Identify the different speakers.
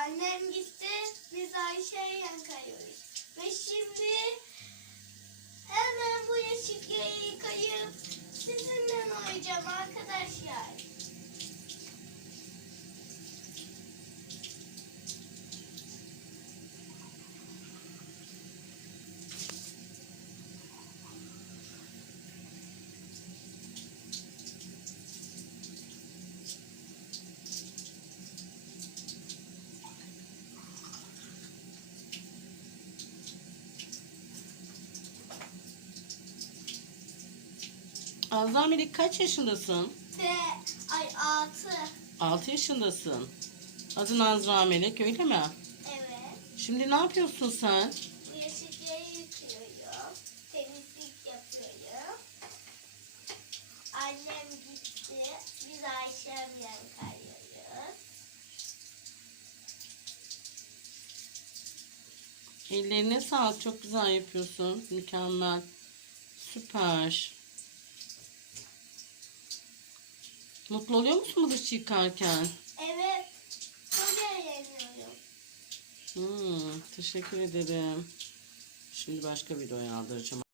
Speaker 1: Annem gitti, biz Ayşe'ye yıkıyoruz. Ve şimdi hemen bulaşıkları yıkayıp sizinle oynayacağım arkadaşlar.
Speaker 2: Azra Melek, kaç yaşındasın?
Speaker 1: Ve 6.
Speaker 2: 6 yaşındasın. Adın Azra Melek, öyle mi?
Speaker 1: Evet.
Speaker 2: Şimdi ne yapıyorsun sen?
Speaker 1: Bulaşıkları yıkıyorum. Temizlik yapıyorum. Annem gitti. Biz Ayşe'yle yıkıyoruz.
Speaker 2: Ellerine sağlık, çok güzel yapıyorsun. Mükemmel. Süper. Mutlu oluyor musun bulaşık yıkarken?
Speaker 1: Evet. Çok eğleniyorum.
Speaker 2: Teşekkür ederim. Şimdi başka videoya aldıracağım.